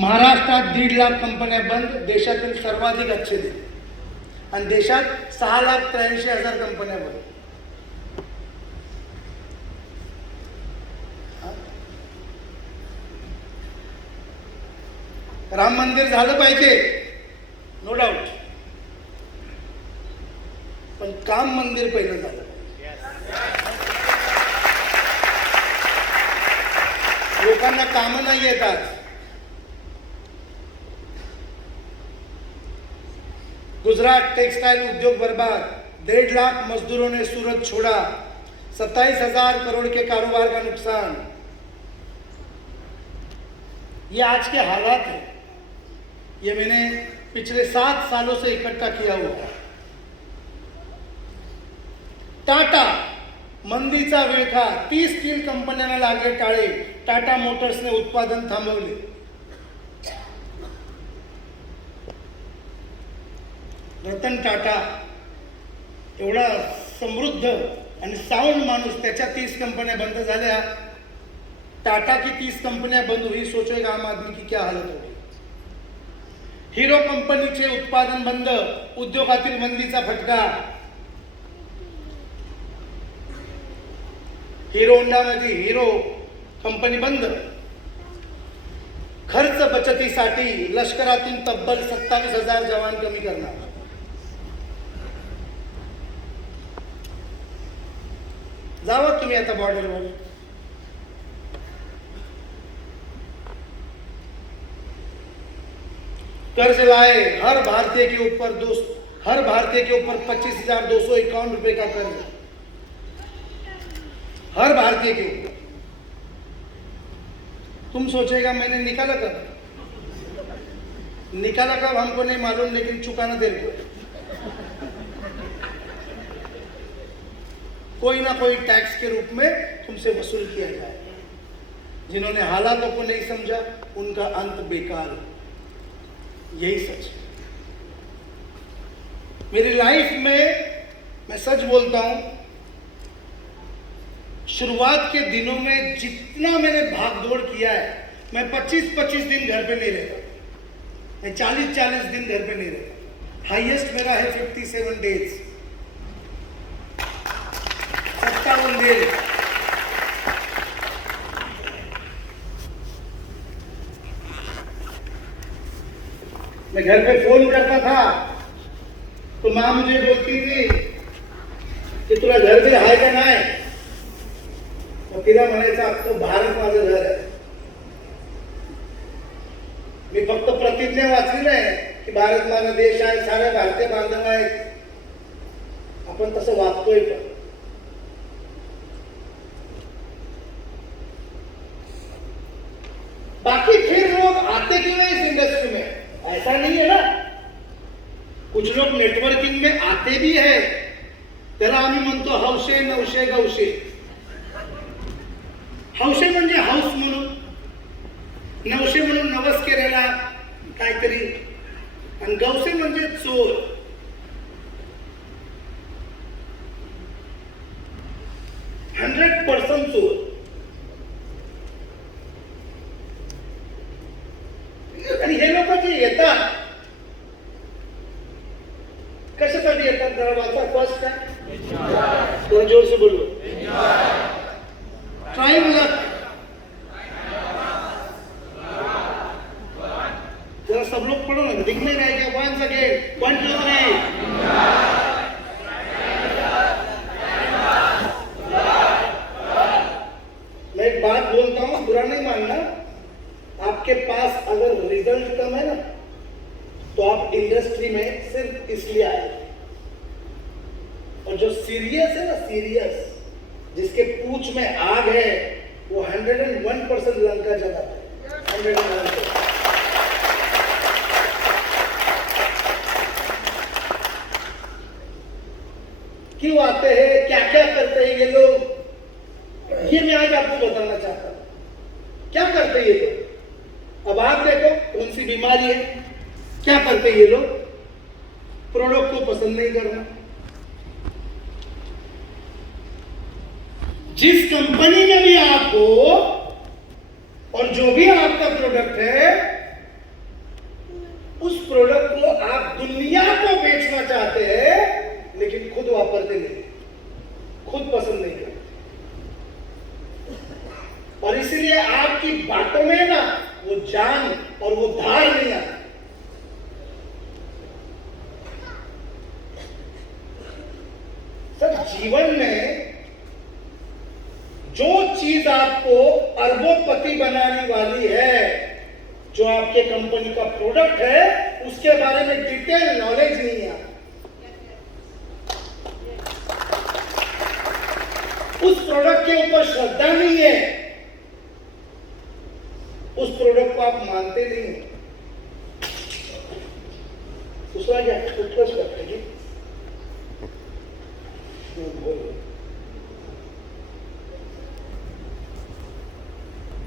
महाराष्ट्रात 1.5 लाख कंपन्या बंद, देशातील सर्वाधिक अच्छे दिन. आणि देशात 6,83,000 कंपन्या बंद. राम मंदिर झालं पाहिजे, नो डाऊट, पण काम मंदिर पहिलं झालं. लोकांना कामं नाही येतात. गुजरात टेक्सटाइल उद्योग बर्बाद, 1.5 लाख मजदूरों ने सूरत छोड़ा, 27,000 करोड़ के कारोबार का नुकसान. ये आज के हालात हैं. ये मैंने पिछले 7 सालों से इकट्ठा किया हुआ है. टाटा मंदीचा विळखा, 30 स्टील कंपन्यांना लागले टाळे. टाटा मोटर्सने उत्पादन थांबवले. रतन टाटा एवढा समृद्ध आणि साउंड माणूस, त्याच्या 30 कंपन्या बंद झाल्या. टाटा की 30 कंपन्या बंद हुई, सोचेगा आम आदमी की क्या हालत होगी. हीरो कंपनीचे उत्पादन बंद, उद्योगातील मंदीचा फटका. हिरो होंडामध्ये हिरो कंपनी बंद. खर्च बचतीसाठी लष्करातून तब्बल 27,000 जवान कमी करणार. जावा तुम्ही आता बॉर्डरवर. कर्ज लाए हर भारतीय के ऊपर 25,251 रुपए का कर्ज, हर भारतीय के ऊपर. तुम सोचेगा मैंने निकाला कब, हमको नहीं मालूम, लेकिन चुकाना देर को. कोई ना कोई टैक्स के रूप में तुमसे वसूल किया जाए. जिन्होंने हालातों को नहीं समझा उनका अंत बेकार है. यही सच है. मेरी लाइफ में मैं सच बोलता हूं, शुरुआत के दिनों में जितना मैंने भागदौड़ किया है, मैं 25-25 दिन घर पे नहीं रहता. मैं 40-40 दिन घर पे नहीं रहता. हाईएस्ट मेरा है 57 डेज, 57 दिन. मैं घर पे फोन करता था तो माँ मुझे बोलती थी की तुला घर पे आहे का नाही. मग तिला म्हणायचं आपलं भारत माझं घर आहे. मी फक्त प्रतिज्ञा वाचली नाही की भारत माझा देश आहे, सारे भारतीय बांधव आहेत. आपण तसं वागतोय पण. बाकी फिर लोग आते क्यों है इस इंडस्ट्री में, ऐसा नहीं है ना. कुछ लोग नेटवर्किंग में आते भी है, त्याला आम्ही म्हणतो हौशे नवशे गवशे. हौशे म्हणजे हाऊस म्हणून, नवशे म्हणून नवस केलेला काहीतरी, आणि गवसे म्हणजे चोर. %100 चोर. आणि हे लोक जे येतात कशासाठी येतात, जरा वाचा. फर्स्ट काय, थोड़ा जोर से बोलो. Trying luck. जरा सब लोग पढ़ो ना, दिख नहीं रहा है क्या. Once again 1 2 3. मैं एक बात बोलता हूँ, बुरा नहीं मानना. आपके पास अगर रिजल्ट कम है ना, तो आप इंडस्ट्री में सिर्फ इसलिए आए. और जो सीरियस है ना, सीरियस, जिसके पूंछ में आग है, वो 101% लंका जलाता है. 101%. क्यों आते हैं, क्या क्या करते हैं ये लोग, ये मैं आज आपको बताना चाहता हूं. क्या करते हैं ये लोग. अब आप देखो कौन सी बीमारी है. क्या करते हैं ये लोग, प्रोडक्ट को पसंद नहीं करना. जिस कंपनी में भी आप हो और जो भी आपका प्रोडक्ट है, इसलिए आपकी बातों में ना वो जान और वो धार नहीं आती। सर, जीवन में जो चीज आपको अरबोपति बनाने वाली है, जो आपके कंपनी का प्रोडक्ट है, उसके बारे में डिटेल नॉलेज नहीं है, उस प्रोडक्ट के ऊपर श्रद्धा नहीं है, उस प्रोडक्ट को आप मानते नहीं हैं, दूसरा क्या फोकस करते हैं।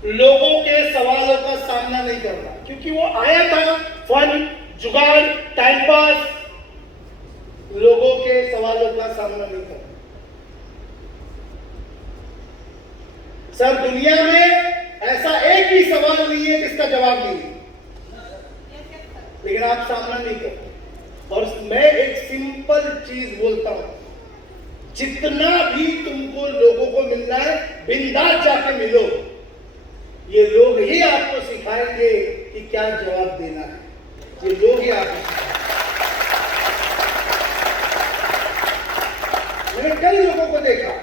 लोगों के सवालों का सामना नहीं करना, क्योंकि वो आया था फन, जुगाड़, टाइम पास। लोगों के सवालों का सामना नहीं करना। सर, दुनिया में ऐसा एक भी सवाल नहीं है जिसका जवाब नहीं है, लेकिन आप सामना नहीं करते। और मैं एक सिंपल चीज बोलता हूं, जितना भी तुमको लोगों को मिलना है, बिंदास जाके मिलो। ये लोग ही आपको सिखाएंगे कि क्या जवाब देना है। ये लोग ही आपको मैंने कई लोगों को देखा,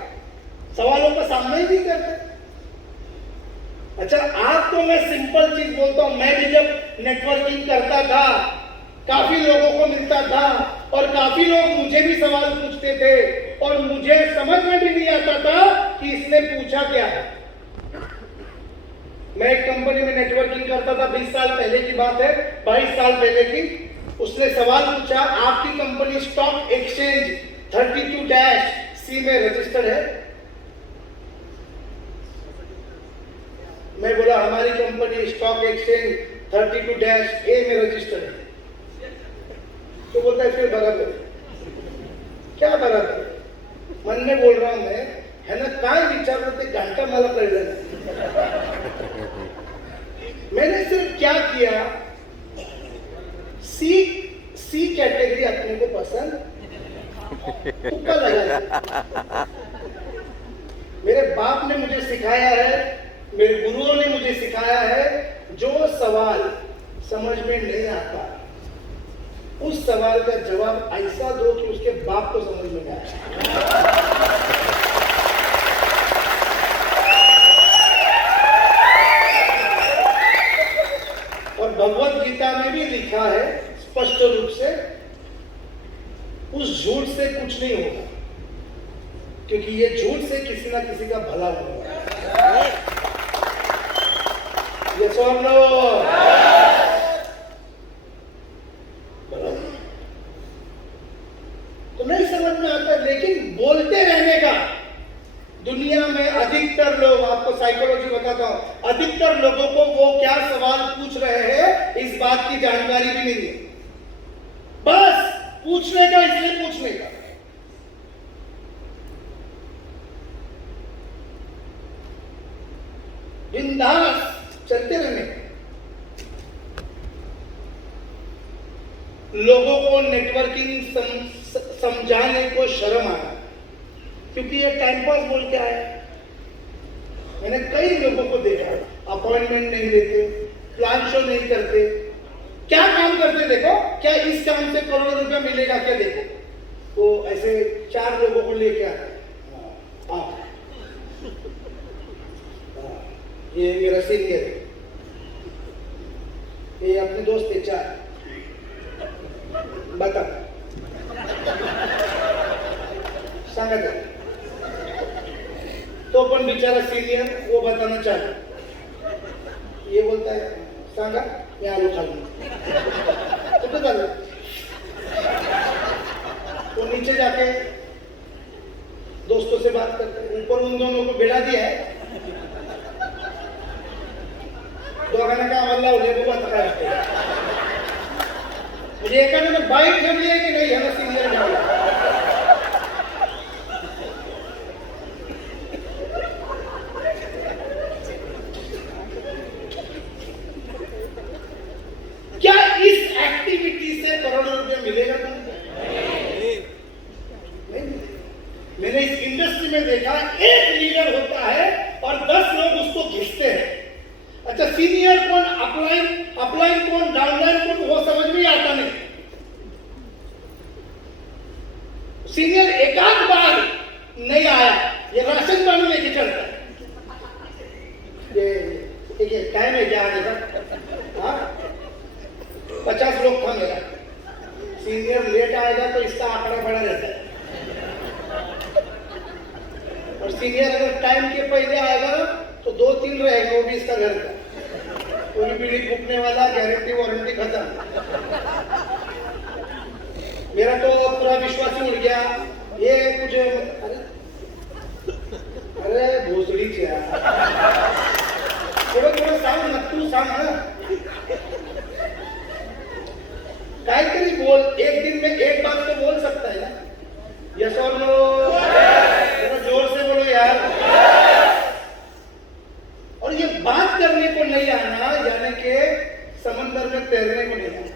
सवालों का सामना ही नहीं करते। अच्छा, आप तो मैं सिंपल चीज बोलता हूं, मैं भी जब नेटवर्किंग करता था, काफी लोगों को मिलता था और काफी लोग मुझे भी सवाल पूछते थे और मुझे समझ में भी नहीं आता था कि इसने पूछा क्या है। मैं एक कंपनी में नेटवर्किंग करता था, 20 साल पहले की बात है, 22 साल पहले की। उसने सवाल पूछा, आपकी कंपनी स्टॉक एक्सचेंज 32-C में रजिस्टर्ड है? मैं बोला हमारी कंपनी स्टॉक एक्सचेंज 32-A में रजिस्टर्ड है। तो बोलता है फिर बराबर क्या बराबर? मन में बोल रहा हूं मैं, है ना, काय विचार करते घंटा मला कळलं नाही। मैंने सिर्फ क्या किया, सी कैटेगरी अपने को पसंद, तुक्का लगा। मेरे बाप ने मुझे सिखाया है, मेरे गुरुओं ने मुझे सिखाया है, जो सवाल समझ में नहीं आता उस सवाल का जवाब ऐसा दो कि उसके बाप को समझ में आए। और भगवत गीता में भी लिखा है स्पष्ट रूप से, उस झूठ से कुछ नहीं होगा, क्योंकि ये झूठ से किसी ना किसी का भला होगा। ये सब लोग तो नहीं समझ में आता, लेकिन बोलते रहने का। दुनिया में अधिकतर लोग, आपको साइकोलॉजी बताता हूं, अधिकतर लोगों को वो क्या सवाल पूछ रहे हैं इस बात की जानकारी भी नहीं है, बस पूछने का, इसलिए पूछने का। बिंदास चलते रहने। लोगों को नेटवर्किंग समझाने को शर्म आया, क्योंकि ये टाइम पास बोल के आया। मैंने कई लोगों को देखा, अपॉइंटमेंट नहीं लेते, प्लान शो नहीं करते, क्या काम करते देखो, क्या इस काम से करोड़ों रुपया मिलेगा क्या, देखो वो ऐसे 4 लोगों को लेके आते। ये मेरा सीनियर है, ये अपने दोस्त है 4, बता सांगा था। तो पण बिचारा सीनियर वो बताना चाहता, ये बोलता है सांगा, मी आलो खाली। कुठं झालं? वो नीचे जाके दोस्तों से बात करते, ऊपर उन दोनों को बिठा दिया है, दोघांना काय आम्हाला लावले बघू आता काय असते। म्हणजे एकाने बाईक ठेवली आहे की नाही ह्याला सिनियर घ्यावं। क्या इस एक्टिविटी से करोड़ों रुपए मिलेगा तुमको? नहीं। मैंने इस इंडस्ट्री में देखा, एक लीडर होता है और 10 लोग उसको घिसते हैं। अच्छा सीनियर कौन, अपलाइन अपलाइन कौन, डाउनलाइन कौन, वो समझ में आता नहीं। सीनियर एकाध बार नहीं आया, ये राशन पानी लेके चलता है। ये टाइम है क्या आने का? हाँ 50 लोग था मेरा। सीनियर लेट आएगा तो इसका आंकड़ा बड़ा रहता है, और सीनियर अगर टाइम के पहले आएगा तो 2-3 रहेगा, वो भी इसका घर का, वो भी बीड़ी फूकने वाला, गारंटी वारंटी खत्म। मेरा तो पूरा विश्वास ही उड़ गया। ये कुछ अरे भोसड़ी थोडं सांग ना, तू सांग ना काहीतरी बोल। एक दिन में एक बात तो बोल सकता है ना, यस और नो? जोर से बोलो यार। और ये बात करने को नहीं आना यानी कि समंदर में तैरने को नहीं आना।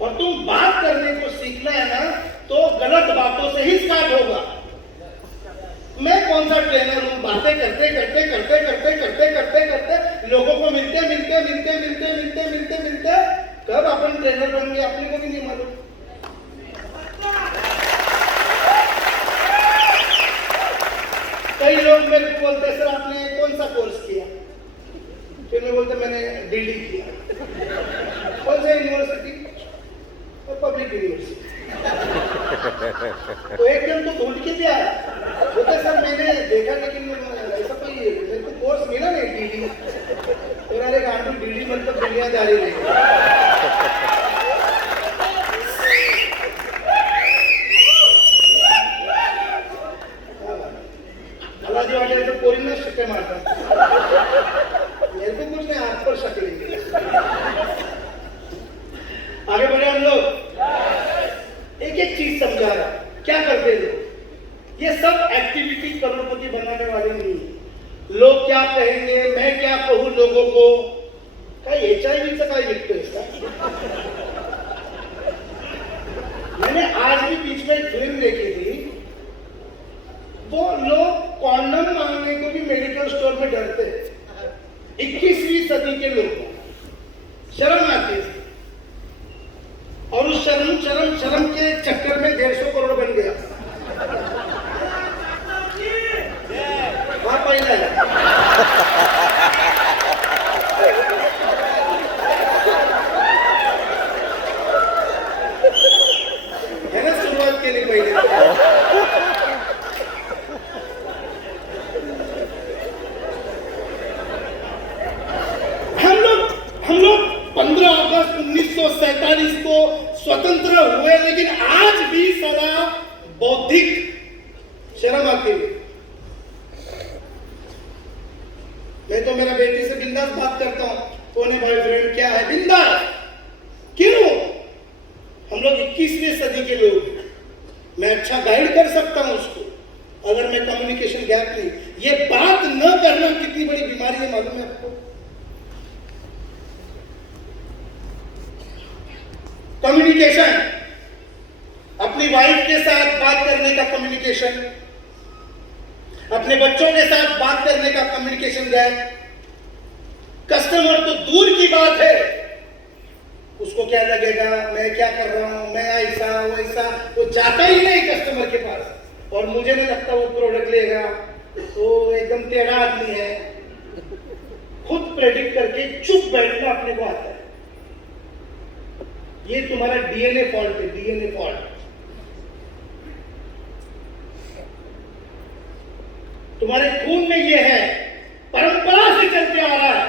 और तुम बात करने को सीखना है ना तो गलत बातों से ही स्टार्ट होगा। मैं कौन सा ट्रेनर हूं, बातें करते करते करते करते करते करते करते लोगों को मिलते मिलते मिलते मिलते मिलते मिलते मिलते कब अपन ट्रेनर बन गए अपने को भी नहीं मालूम। कई लोग मेरे को बोलते सर आपने कौन सा कोर्स किया, फिर मैं बोलते मैंने डीडी किया। कौन सा यूनिवर्सिटी? Public university. तो एक दिन तो ढूंढ के भी आया, बोलते सर मैंने देखा लेकिन ऐसा कोई मेरे को कोर्स मिला नहीं डीडी। और अरे गांडू डीडी मतलब दुनियादारी नहीं। अलाजी वाटे तो पोरींना शिक्के मारतात, मेरे को कुछ नहीं, हाथ पर शक्लेंगे। आगे बढ़े हम लोग। एक एक चीज समझा रहा, क्या करते लोग? ये सब एक्टिविटी करोड़पति बनाने वाले नहीं है। लोग क्या कहेंगे, मैं क्या कहूं लोगों को, काय HIV चा काय निघतो इसका? मैंने आज भी बीच में एक फिल्म देखी थी, वो लोग कॉन्डम मांगने को भी मेडिकल स्टोर में डरते हैं। 21वीं सदी के लोग शर्म आती है, और उस शर्म के चक्कर में 150 करोड़ बन गया। वहां पहिला है ना, शुरुआत केली पहिले। हम लोग 15 अगस्त 1947 को स्वतंत्र हुए, लेकिन आज भी सदा बौद्धिक शर्म आती है। मैं तो मेरा बेटी से बिंदास बात करता हूं, कौन है बॉयफ्रेंड, क्या है, बिंदास। क्यों? हम लोग 21वीं सदी के लोग हैं। मैं अच्छा गाइड कर सकता हूं उसको, अगर मैं कम्युनिकेशन गैप नहीं। ये बात न करना कितनी बड़ी बीमारी है मालूम है आपको? कम्युनिकेशन, अपनी वाइफ के साथ बात करने का कम्युनिकेशन, अपने बच्चों के साथ बात करने का कम्युनिकेशन गैप। कस्टमर तो दूर की बात है, उसको क्या लगेगा, मैं क्या कर रहा हूं, मैं ऐसा वैसा, वो जाता ही नहीं कस्टमर के पास। और मुझे नहीं लगता वो प्रोडक्ट लेगा, तो एकदम टेढ़ा आदमी है। खुद प्रेडिक्ट करके चुप बैठना अपने को आता है। ये तुम्हारा डीएनए फॉल्ट है, डीएनए फॉल्ट। तुम्हारे खून में ये है, परंपरा से चलते आ रहा है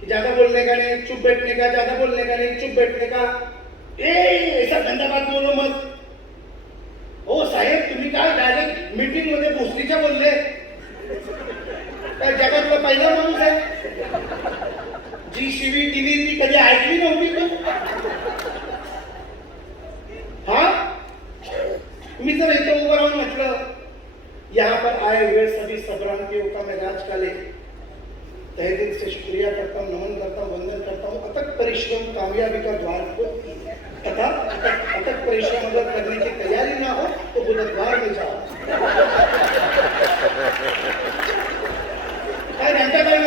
कि ज्यादा बोलने का नहीं, चुप बैठने का, ज्यादा बोलने का नहीं, चुप बैठने का। ऐसा गंदा बात बोलो मत। ओ साहेब तुम्ही काय डायरेक्ट मीटिंग मध्ये भोसडीच्या बोलले? काय जगातला पहिला माणूस आहे जी शिवी दिली ती कधी ऐकली नव्हती तू? हा, मी जर इथं उभं राहून म्हटलं यहाँ पर आए हुए सभी संभ्रांतियों का मैं राजकाले तहे दिल से शुक्रिया करता हूँ, नमन करता हूँ, वंदन करता हूँ। अथक परिश्रम कामयाबी का द्वार खोलती है, तथा अथक परिश्रम अगर करने की तैयारी ना हो तो बुलंदवार में जाओ। काय घंटा काय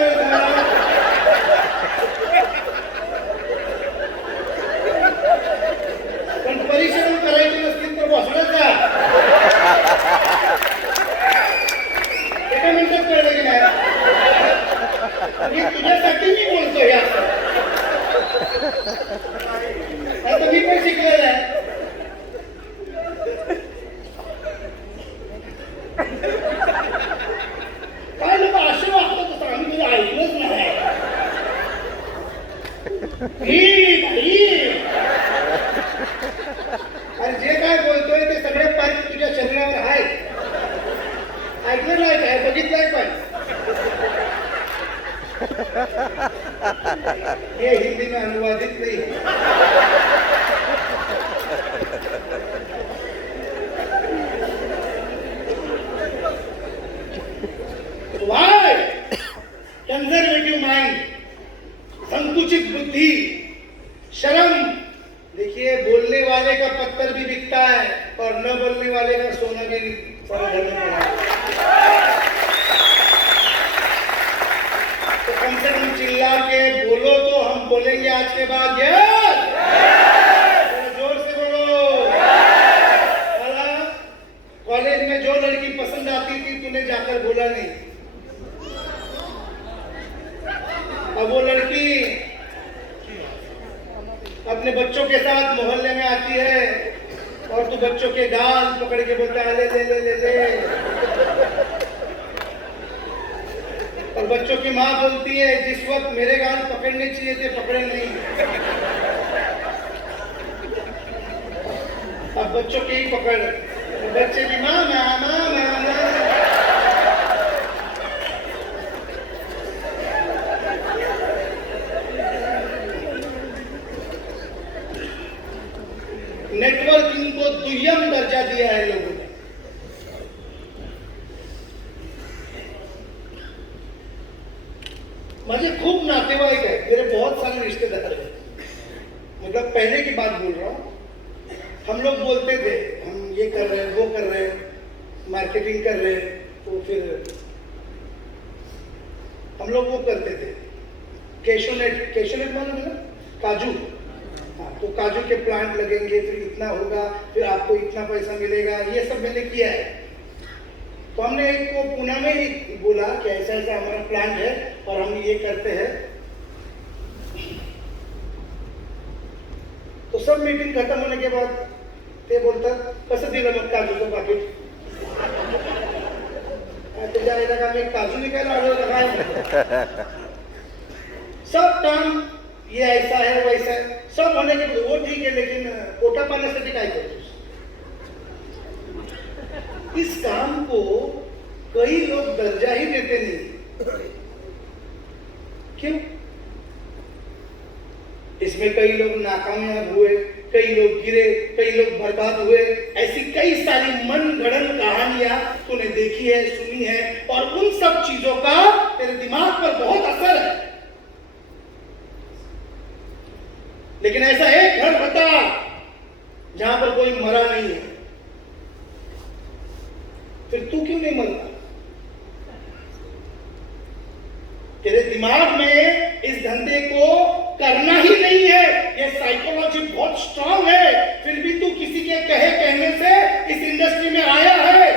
मी तुझ्यासाठी मी बोलतो या आता मी पण शिकलेला आहे. काय लोक असे वागतात होतं आम्ही तुझं ऐकलंच नाही. अरे जे काय बोलतोय ते सगळे पार्ट तुझ्या शरीरावर आहेत. ऐकलं नाही काय बघितलंय पण हे हिंदी में अनुवादित नहीं है. Why? कंजर्वेटिव माइंड, संकुचित बुद्धि, शर्म. देखिए बोलने वाले का पत्थर भी बिकता है और न बोलने वाले का सोना भी सारा घर में पड़ा है. तो कम से कम चिल्ला के बोलो तो हम बोलेंगे आज के बाद यस. जोर से बोलो. कॉलेज में जो लड़की पसंद आती थी तूने जाकर बोला नहीं. अब वो लड़की अपने बच्चों के साथ मोहल्ले में आती है और तू बच्चों के गाल पकड़ के बोलता है ले ले ले ले ले. और बच्चों की माँ बोलती है जिस वक्त मेरे गाल पकड़ने चाहिए थे पकड़े नहीं. अब बच्चों के ही पकड़. बच्चे की माँ माँ माँ माँ माँ. नेटवर्किंग को दुय्यम दर्जा दिया है लोगों ने. मुझे खूब नातेवाईक है, मेरे बहुत सारे रिश्तेदार हैं. मतलब पहले की बात बोल रहा हूँ. हम लोग बोलते थे हम ये कर रहे हैं वो कर रहे हैं मार्केटिंग कर रहे हैं. तो फिर हम लोग वो करते थे कैशोनेट मालूम है ना, काजू. हाँ, तो काजू के प्लांट लगेंगे फिर इतना होगा फिर आपको इतना पैसा मिलेगा. ये सब मैंने किया है. तो हमने एक को पुणे में ही बोला कि ऐसा ऐसा हमारा प्लांट है और हम ये करते हैं. तो सब मीटिंग खत्म होने के बाद ते बोलतात कसं दिलं मग काजूचं पाकिट. तुझ्या आईला का मी काजू विकायला आलो होता काय. सब काम ये ऐसा है वैसा है सब होने के वो ठीक है लेकिन पोटा पाण्यासाठी काय करतोस. इस काम को कई लोग दर्जा ही देते नहीं. क्यों? इसमें कई लोग नाकामयाब हुए, कई लोग गिरे, कई लोग बर्बाद हुए. ऐसी कई सारी मनगढ़ंत कहानियां तूने देखी है सुनी है और उन सब चीजों का तेरे दिमाग पर बहुत असर है. लेकिन ऐसा एक घर बता जहां पर कोई मरा नहीं है. फिर तू क्यों नहीं मरता. तेरे दिमाग में इस धंधे को करना ही नहीं है. ये साइकोलॉजी बहुत स्ट्रांग है. फिर भी तू किसी के कहने से इस इंडस्ट्री में आया है.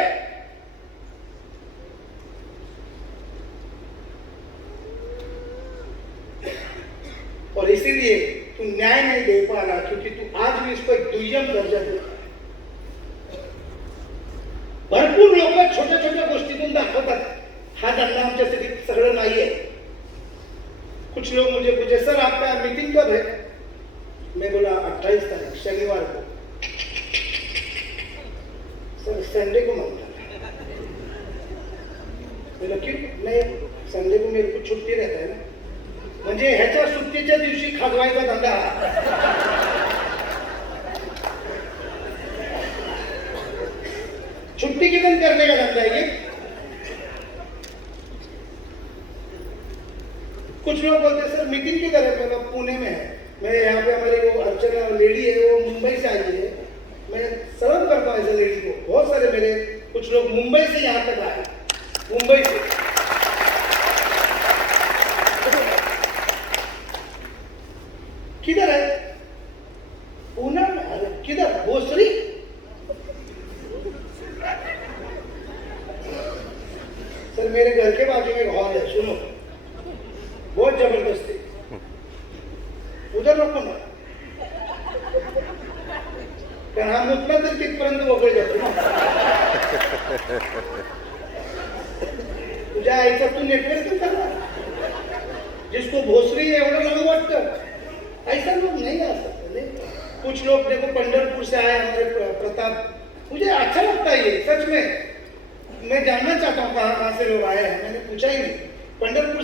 और इसीलिए तू न्याय नहीं दे पा रहा क्योंकि तू आज भी इसको एक दुय्यम दर्जा दे. भरपूर लोक छोट्या छोट्या गोष्टीतून दाखवतात हा धंदा आमच्यासाठी सगळं नाही आहे. कुछ लोग मुझे पूछे सर आपका मीटिंग कब है. मैं बोला 28 तारीख शनिवार को. सर संडे को मांगता है. बोला क्यों. मैं संडे को मेरे को छुट्टी रहता है ना. म्हणजे ह्याच्या सुट्टीच्या दिवशी खाजवायचा धंदा. छुट्टी के दिन करने का धंधा है ये. कुछ लोग बोलते सर मीटिंग किधर है. मैं पुणे में है. मैं यहाँ पे हमारी वो अर्चना लेडी है वो मुंबई से आई है. मैं सलाम करता हूँ ऐसे लेडी को. बहुत सारे मेरे कुछ लोग मुंबई से यहाँ तक आए. मुंबई से किधर है. पूना में. अरे किधर भोसरी. सर मेरे घर के बाजू में एक हॉल है. सुनो भोसरी एवढं लांब वाटतं, ऐसा लोग नहीं आ सकते नहीं। कुछ लोग देखो पंढरपुर से आए हमारे प्रताप, मुझे अच्छा लगता है ये सच में, मैं जानना चाहता हूँ कहाँ कहाँ से लोग आए हैं, मैंने पूछा ही नहीं। पंढरपुर